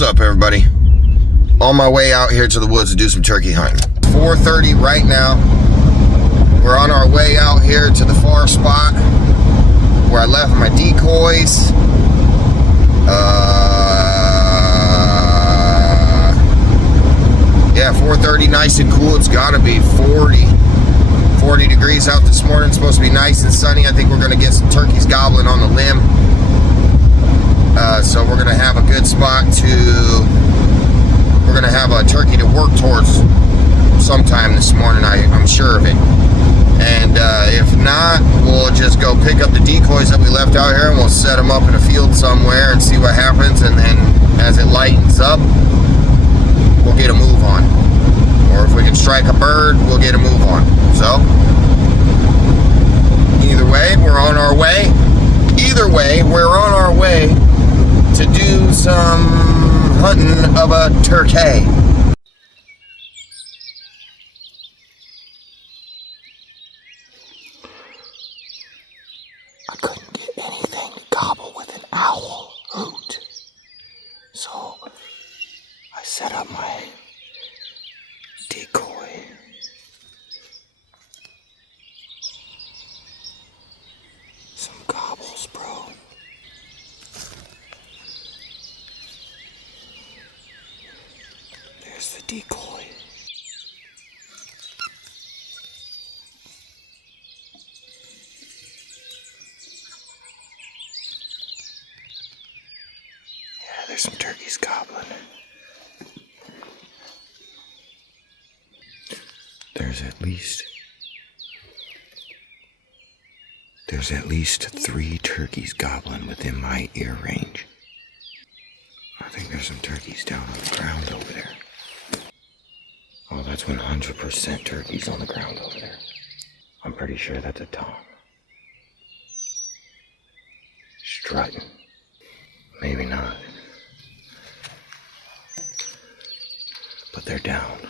What's up, everybody? On my way out here to the woods to do some turkey hunting. 4:30 right now. We're on our way out here to the far spot where I left my decoys. Yeah, 4:30, nice and cool. It's gotta be 40 degrees out this morning. It's supposed to be nice and sunny. I think we're gonna get some turkeys gobbling on the limb. So we're gonna have a good spot we're gonna have a turkey to work towards sometime this morning. I'm sure of it. And if not, we'll just go pick up the decoys that we left out here and we'll set them up in a field somewhere and see what happens. And then as it lightens up, we'll get a move on. Or if we can strike a bird, we'll get a move on. So either way, we're on our way. To do some hunting of a turkey. I couldn't get anything to gobble with an owl hoot, so I set up my decoy. Some gobbles, bro. There's the decoy. Yeah, there's some turkeys gobbling. There's at least 3 turkeys gobbling within my ear range. I think there's some turkeys down on the ground over there. Oh, that's 100% turkeys on the ground over there. I'm pretty sure that's a tom. Strutting. Maybe not. But they're down.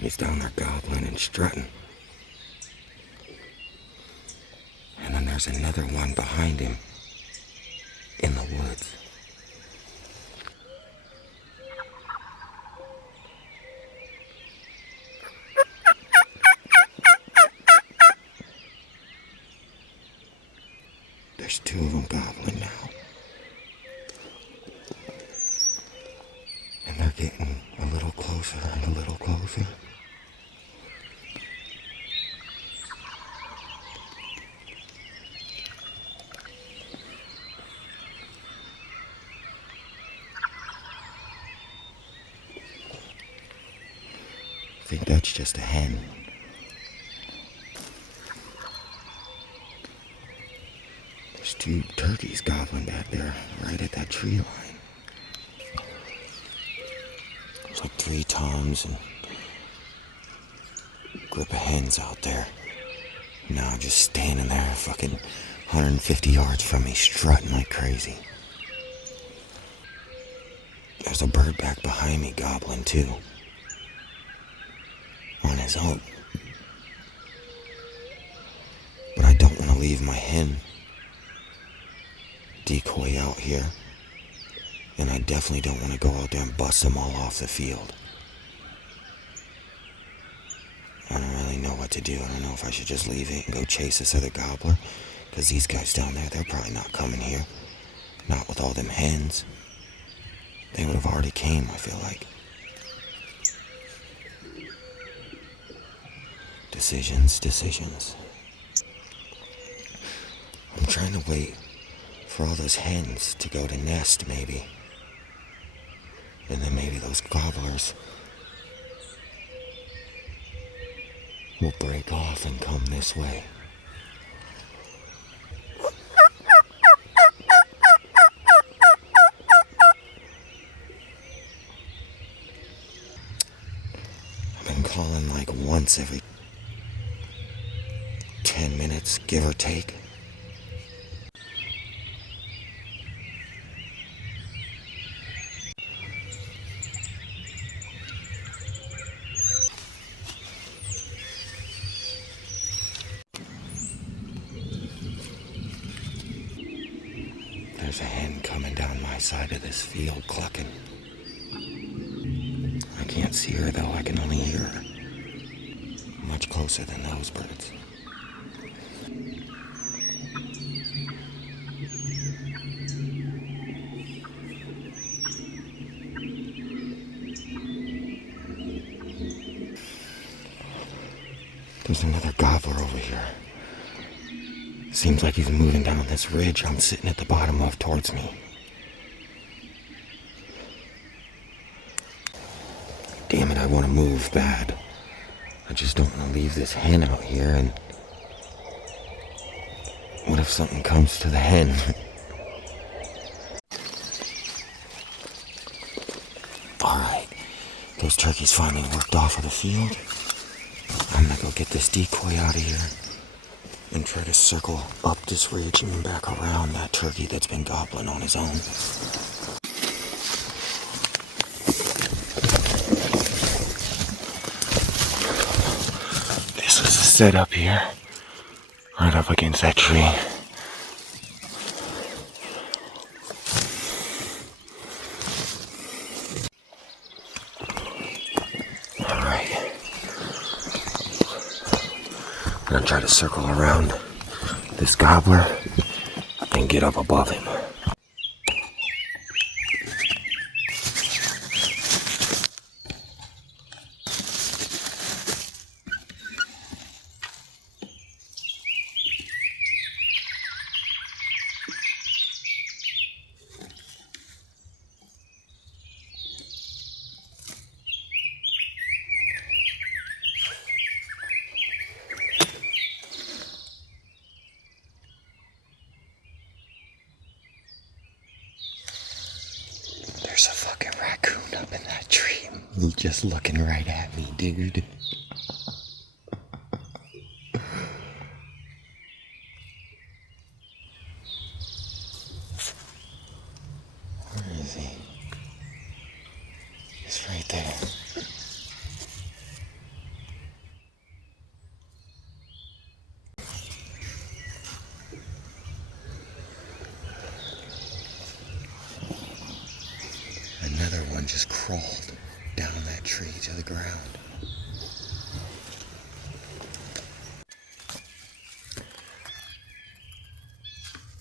He's down there gobbling and strutting. And then there's another one behind him in the woods. There's 2 of them gobbling now. And they're getting a little closer and a little closer. I think that's just a hen. There's 2 turkeys gobbling back there, right at that tree line. 3 toms and a group of hens out there. Now just standing there fucking 150 yards from me, strutting like crazy. There's a bird back behind me gobbling too. On his own. But I don't want to leave my hen decoy out here. And I definitely don't want to go out there and bust them all off the field. I don't really know what to do. I don't know if I should just leave it and go chase this other gobbler. Because these guys down there, they're probably not coming here. Not with all them hens. They would have already came, I feel like. Decisions. I'm trying to wait for all those hens to go to nest, maybe. And then maybe those gobblers will break off and come this way. I've been calling like once every 10 minutes, give or take. There's a hen coming down my side of this field clucking. I can't see her though, I can only hear her. Much closer than those birds. There's another gobbler over here. Seems like he's moving down this ridge I'm sitting at the bottom of towards me. Damn it, I want to move bad. I just don't want to leave this hen out here, and what if something comes to the hen? Alright, those turkeys finally worked off of the field. I'm gonna go get this decoy out of here and try to circle up this ridge and back around that turkey that's been gobbling on his own. This is a setup here, right up against that tree. Alright. I'm gonna try to circle around this gobbler and get up above him. There's a fucking raccoon up in that tree. He's just looking right at me, dude. Where is he? He's right there. Another one just crawled down that tree to the ground.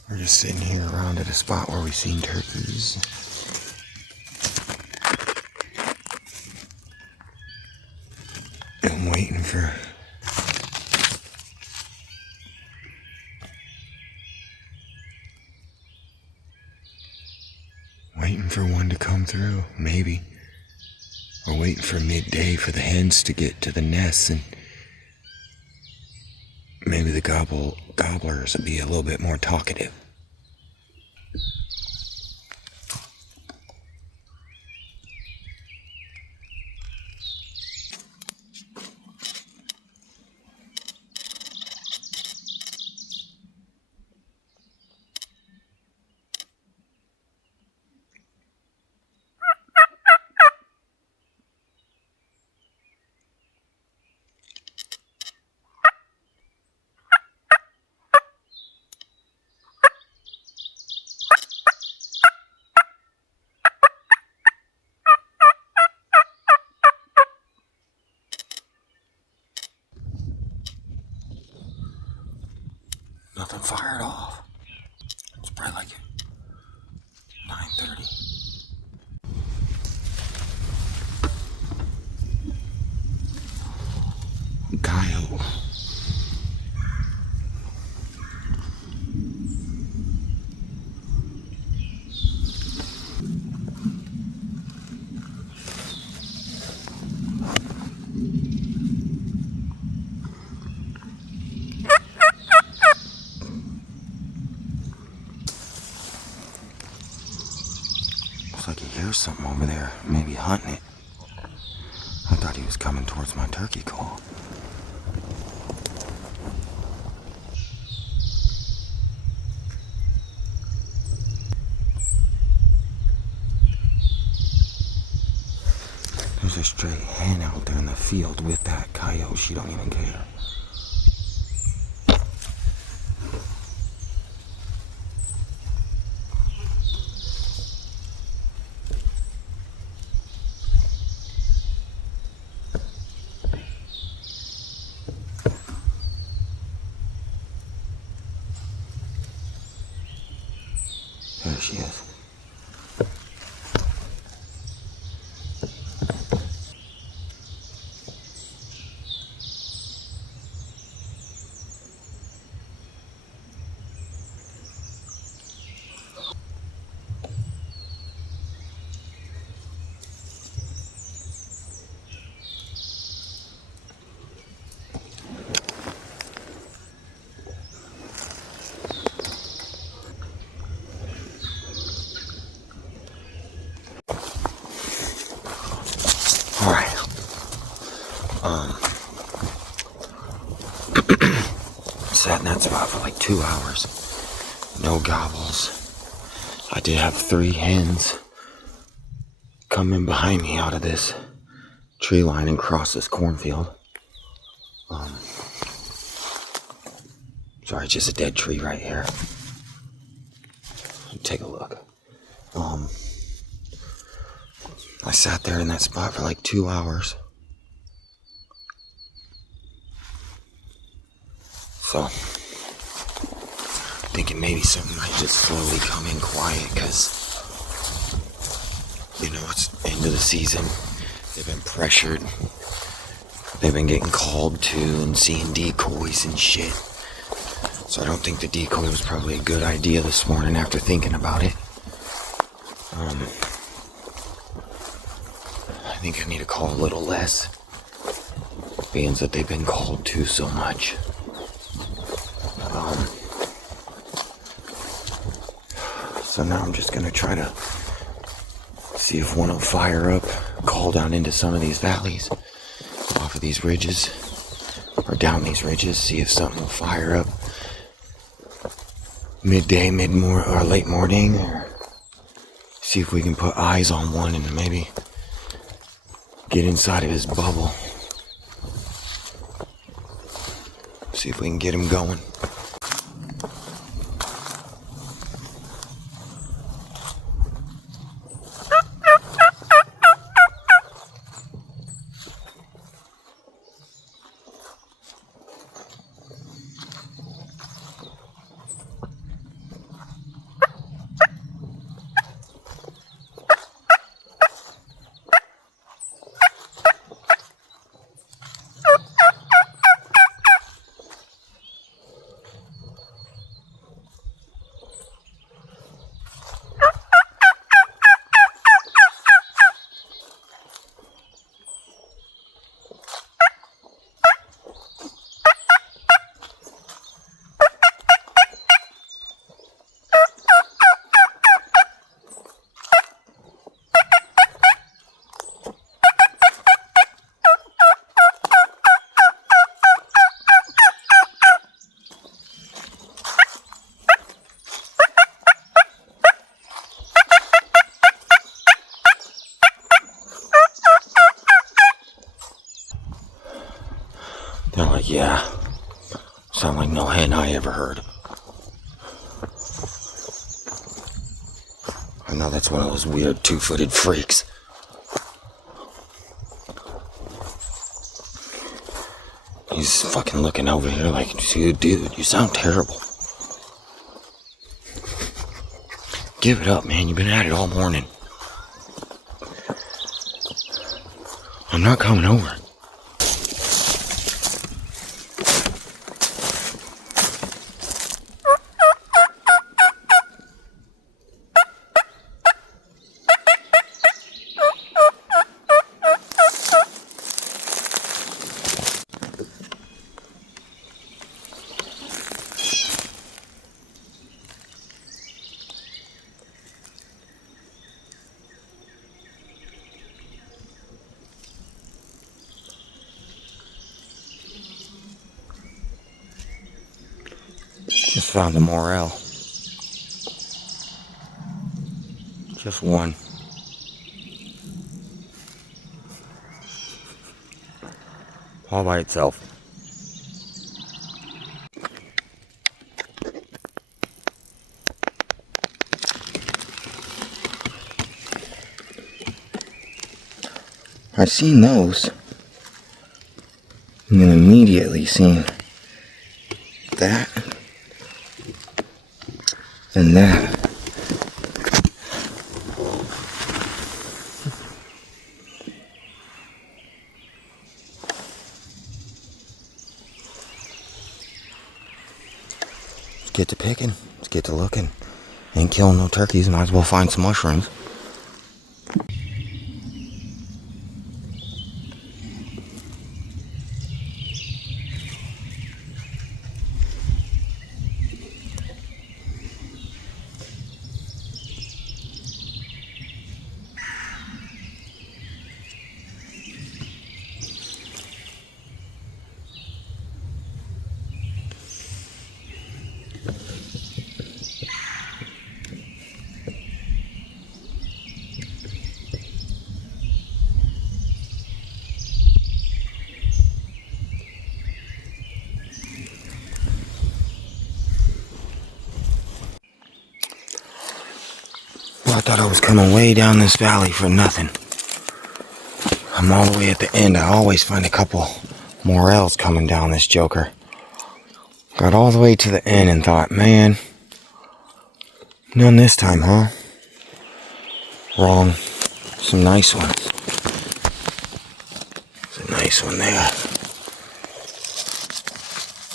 We're just sitting here around at a spot where we've seen turkeys. And waiting for one to come through, maybe. Or waiting for midday for the hens to get to the nests, and maybe the gobblers will be a little bit more talkative. Nothing fired off. It's probably like 9:30. Coyote. Looks like he hears something over there, maybe hunting it. I thought he was coming towards my turkey call. There's a stray hen out there in the field with that coyote. She don't even care. There she is. Alright. Sat in that spot for like 2 hours. No gobbles. I did have 3 hens come in behind me out of this tree line and cross this cornfield. Sorry, just a dead tree right here. Take a look. I sat there in that spot for like 2 hours. So, thinking maybe something might just slowly come in quiet, because, you know, it's end of the season. They've been pressured. They've been getting called to and seeing decoys and shit. So I don't think the decoy was probably a good idea this morning after thinking about it. I think I need to call a little less, being that they've been called to so much. So now I'm just gonna try to see if one will fire up, call down into some of these valleys, off of these ridges, or down these ridges, see if something will fire up midday, or late morning, or see if we can put eyes on one and maybe get inside of his bubble. See if we can get him going. They're like, yeah, sound like no hen I ever heard. I know that's one of those weird 2-footed freaks. He's fucking looking over here like, dude, you sound terrible. Give it up, man. You've been at it all morning. I'm not coming over. Just found a morel. Just one. All by itself. I seen those. And then immediately seen that. And that. Let's get to picking. Let's get to looking. Ain't killing no turkeys. Might as well find some mushrooms. Well, I thought I was coming way down this valley for nothing. I'm all the way at the end. I always find a couple morels coming down this joker. Got all the way to the end and thought, man, none this time, huh? Wrong. Some nice ones. It's a nice one there.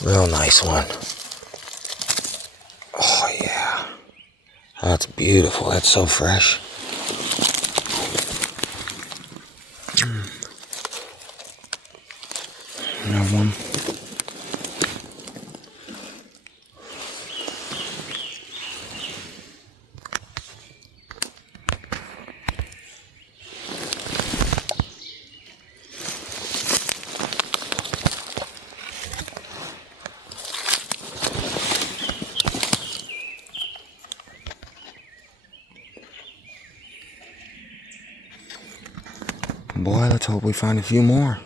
Real nice one. Oh yeah. That's beautiful. That's so fresh. Another one. Boy, let's hope we find a few more.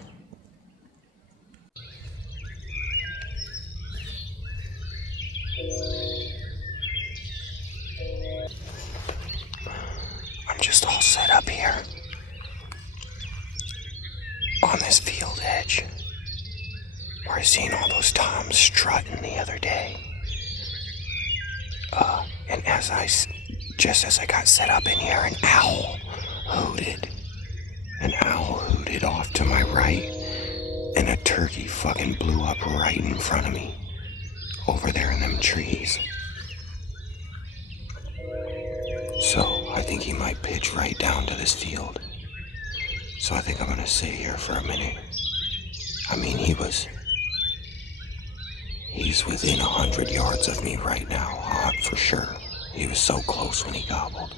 I'm just all set up here on this field edge where I seen all those toms strutting the other day. And just as I got set up in here, an owl hooted. An owl hooted off to my right, and a turkey fucking blew up right in front of me, over there in them trees. So I think he might pitch right down to this field. So I think I'm gonna sit here for a minute. I mean, he's within 100 yards of me right now, for sure. He was so close when he gobbled.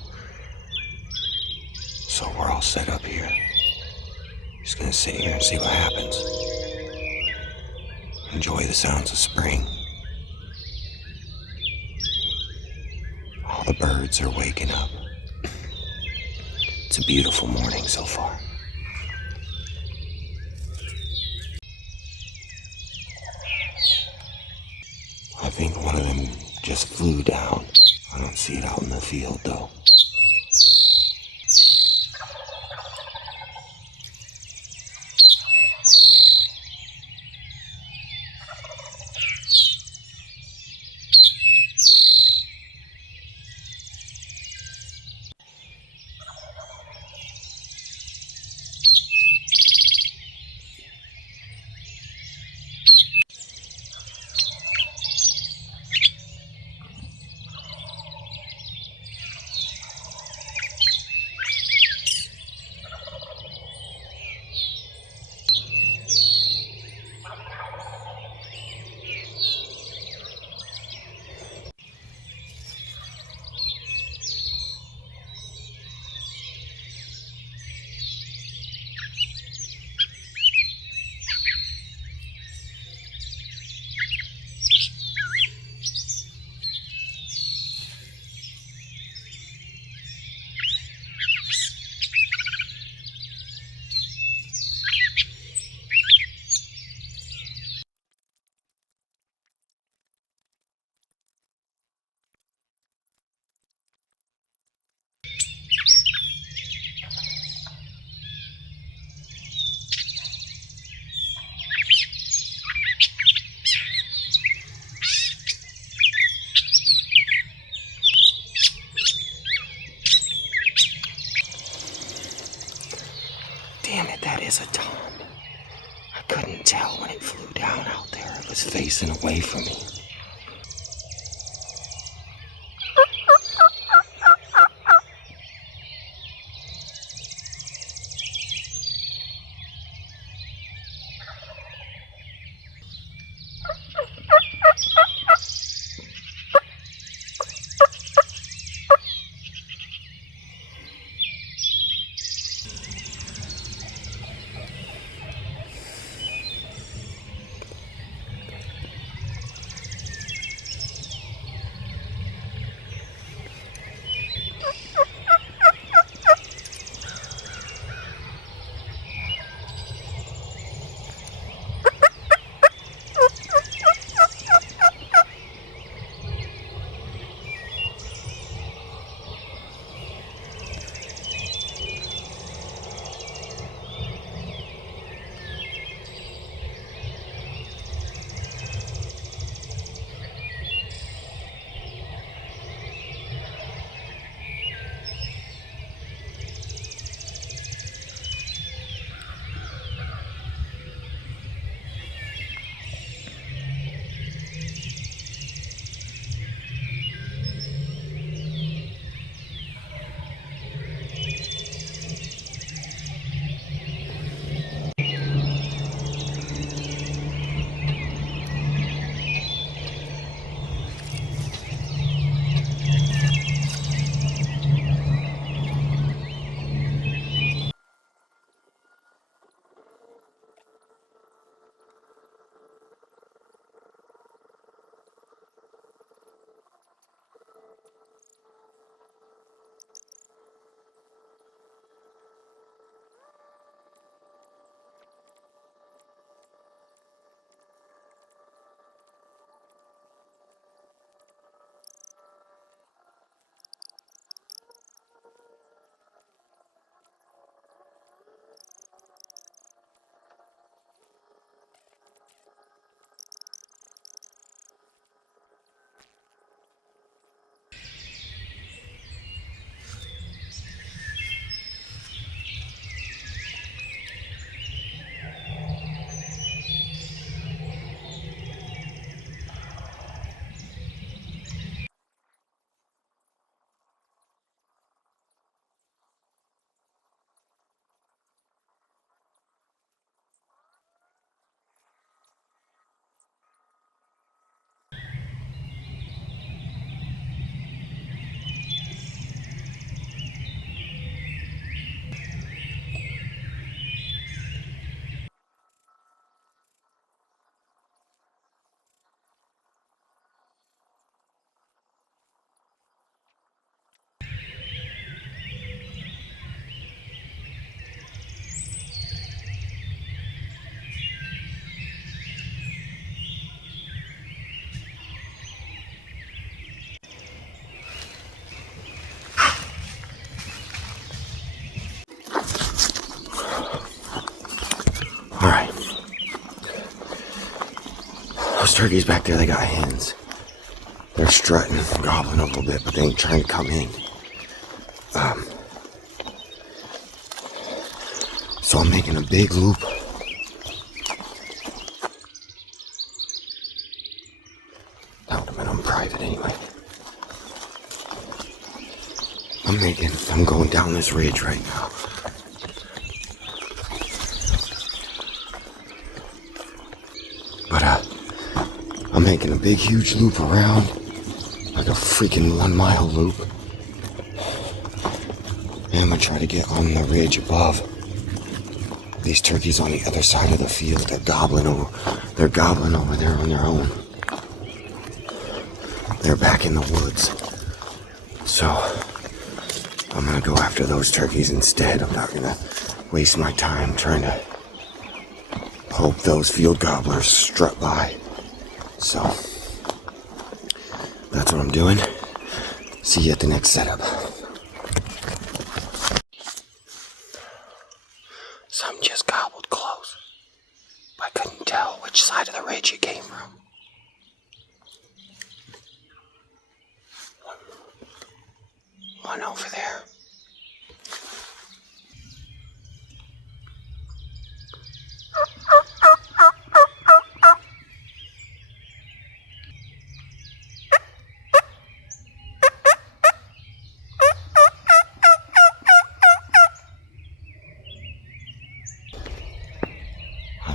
So we're all set up here. Just gonna sit here and see what happens. Enjoy the sounds of spring. All the birds are waking up. It's a beautiful morning so far. I think one of them just flew down. I don't see it out in the field though. Damn it, that is a tom. I couldn't tell when it flew down out there. It was facing away from me. Alright. Those turkeys back there, they got hens. They're strutting, gobbling a little bit, but they ain't trying to come in. So I'm making a big loop. That would have been on private anyway. I'm going down this ridge right now. But I'm making a big huge loop around, like a freaking 1 mile loop. And I'm gonna try to get on the ridge above. These turkeys on the other side of the field, they're gobbling over there on their own. They're back in the woods. So I'm gonna go after those turkeys instead. I'm not gonna waste my time trying to hope those field gobblers strut by. So that's what I'm doing. See you at the next setup. Some just gobbled close. I couldn't tell which side of the ridge it came from. One over there.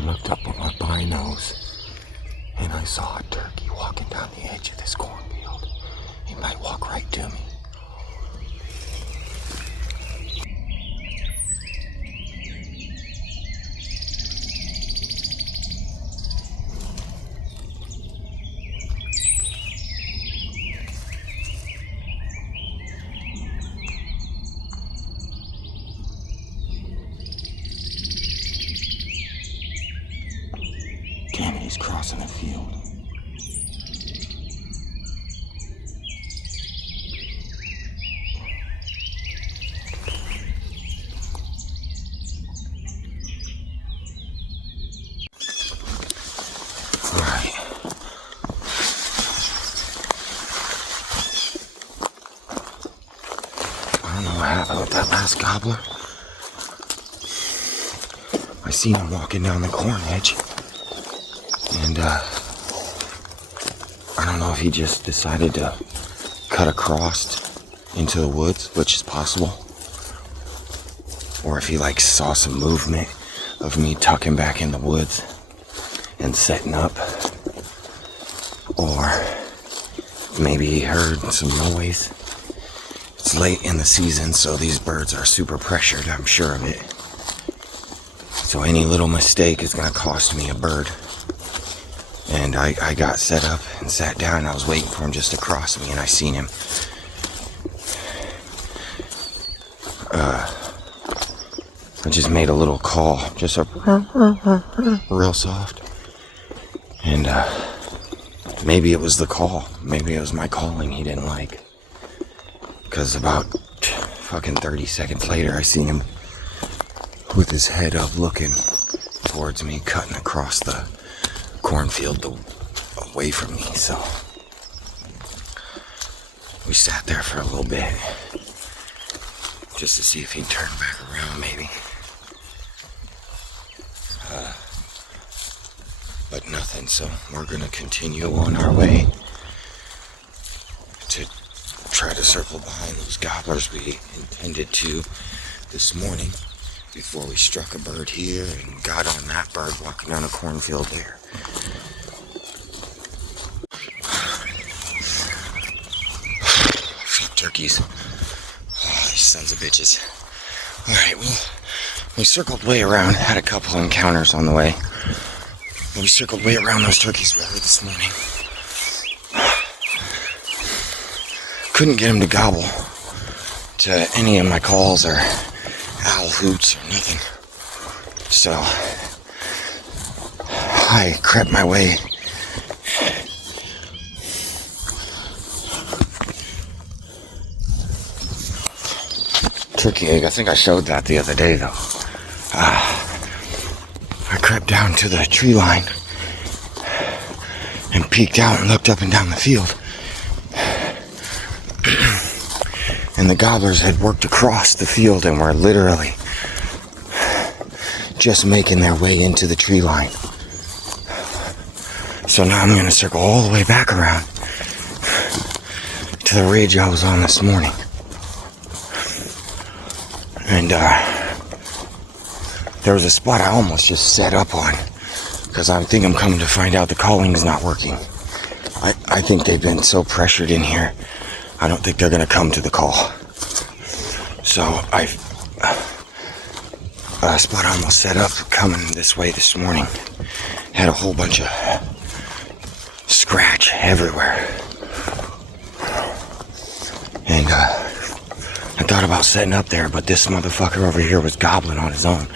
looked up with my binos, and I saw a turkey walking down the edge of this cornfield. He might walk right to me. Damn it, he's crossing the field. Alright. I don't know what happened with that last gobbler. I seen him walking down the corn edge. And, I don't know if he just decided to cut across into the woods, which is possible. Or if he, like, saw some movement of me tucking back in the woods and setting up. Or maybe he heard some noise. It's late in the season, so these birds are super pressured, I'm sure of it. So any little mistake is gonna cost me a bird. And I got set up and sat down, and I was waiting for him just to cross me, and I seen him. I just made a little call, just a real soft. And maybe it was the call. Maybe it was my calling he didn't like. Because about fucking 30 seconds later, I seen him with his head up looking towards me, cutting across the cornfield away from me. So we sat there for a little bit just to see if he'd turn back around, maybe. But nothing, so we're gonna continue on our way to try to circle behind those gobblers we intended to this morning before we struck a bird here and got on that bird walking down a cornfield there. Fuck turkeys. Oh, these sons of bitches. Alright, well, we circled way around, had a couple encounters on the way. We circled way around those turkeys we heard this morning. Couldn't get him to gobble to any of my calls or owl hoots or nothing. So I crept my way turkey egg. I think I showed that the other day though. I crept down to the tree line and peeked out and looked up and down the field. And the gobblers had worked across the field and were literally just making their way into the tree line. So now I'm going to circle all the way back around to the ridge I was on this morning. And there was a spot I almost just set up on because I think I'm coming to find out the calling's not working. I think they've been so pressured in here, I don't think they're going to come to the call. So I've a spot I almost set up coming this way this morning. Had a whole bunch of scratch everywhere. And I thought about setting up there, but this motherfucker over here was gobbling on his own.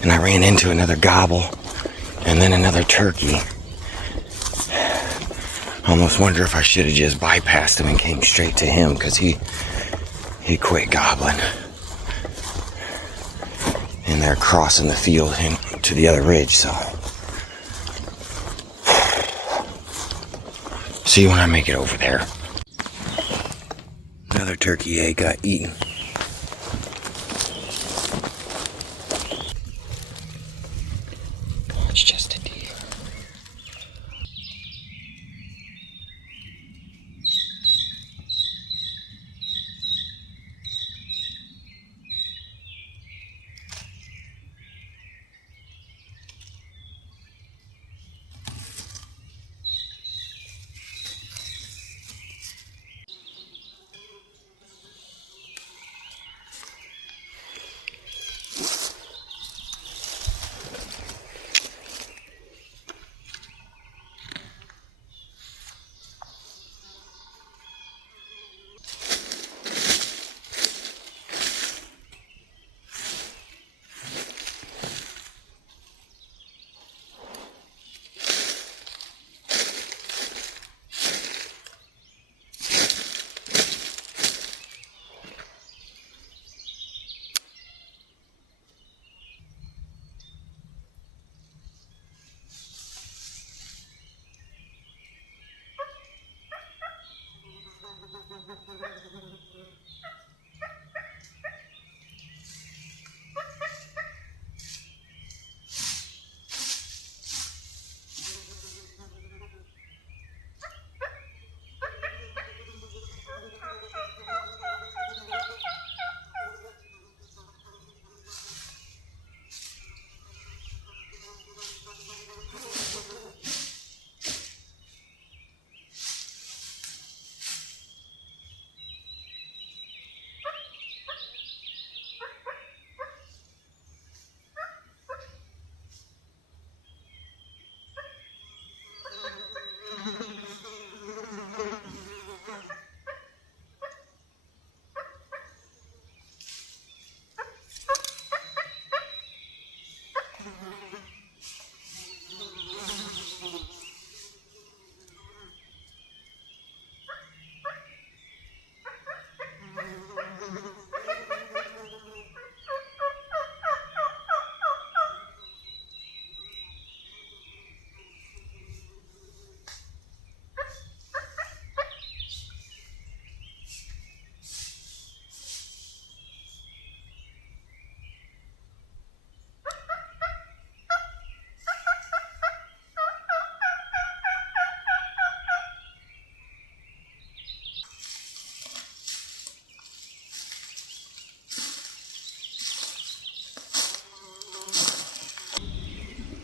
And I ran into another gobble and then another turkey. I almost wonder if I should have just bypassed him and came straight to him, because he quit gobbling. And they're crossing the field to the other ridge, so. See you when I make it over there. Another turkey egg got eaten. It's just a deer.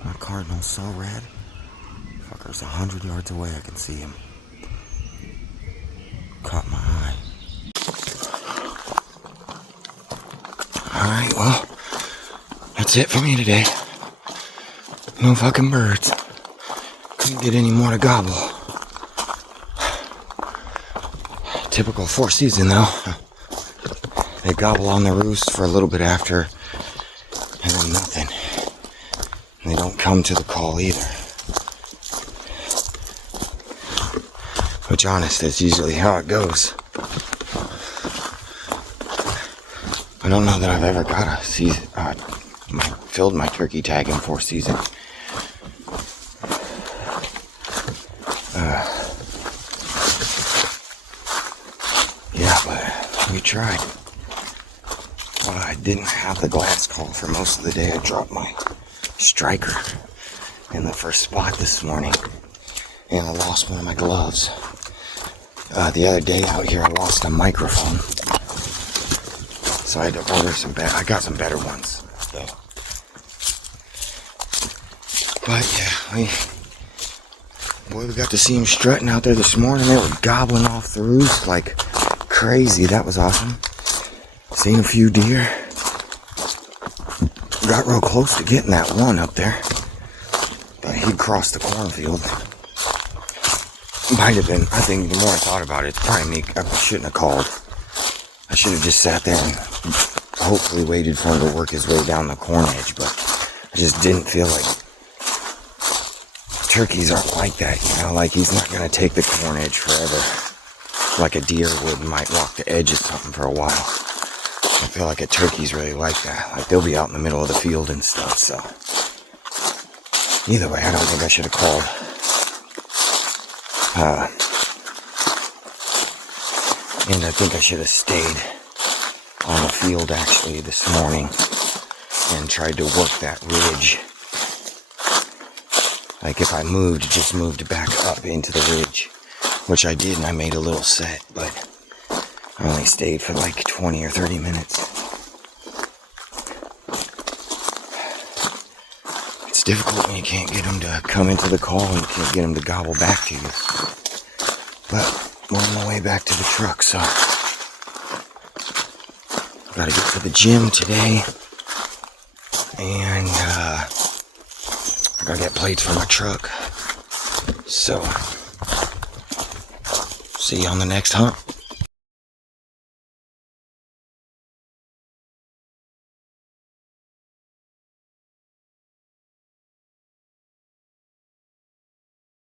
My cardinal's so red. Fucker's 100 yards away. I can see him. Caught my eye. Alright, well, that's it for me today. No fucking birds. Couldn't get any more to gobble. Typical four season though. They gobble on the roost for a little bit after, and then nothing. And they don't come to the call either. Which, honest, is usually how it goes. I don't know that I've ever got a season, filled my turkey tag in four season. Yeah, but we tried. Well, I didn't have the glass call for most of the day. I dropped my striker in the first spot this morning, and I lost one of my gloves. The other day out here, I lost a microphone, so I had to order some better. I got some better ones, though. But yeah, we got to see them strutting out there this morning. They were gobbling off the roost like crazy. That was awesome. Seen a few deer. Got real close to getting that one up there, but he crossed the cornfield. Might have been. I think the more I thought about it, it's probably me. I shouldn't have called. I should have just sat there and hopefully waited for him to work his way down the corn edge, but I just didn't feel like turkeys aren't like that, you know, like he's not going to take the corn edge forever like a deer would, might walk the edge of something for a while. I feel like a turkey's really like that. Like they'll be out in the middle of the field and stuff, so either way, I don't think I should have called. And I think I should have stayed on the field actually this morning and tried to work that ridge. Like if I moved, just moved back up into the ridge, which I did, and I made a little set, but I only stayed for like 20 or 30 minutes. It's difficult when you can't get them to come into the call and you can't get them to gobble back to you. But we're on the way back to the truck, so gotta get to the gym today, and I gotta get plates for my truck. So see you on the next hunt.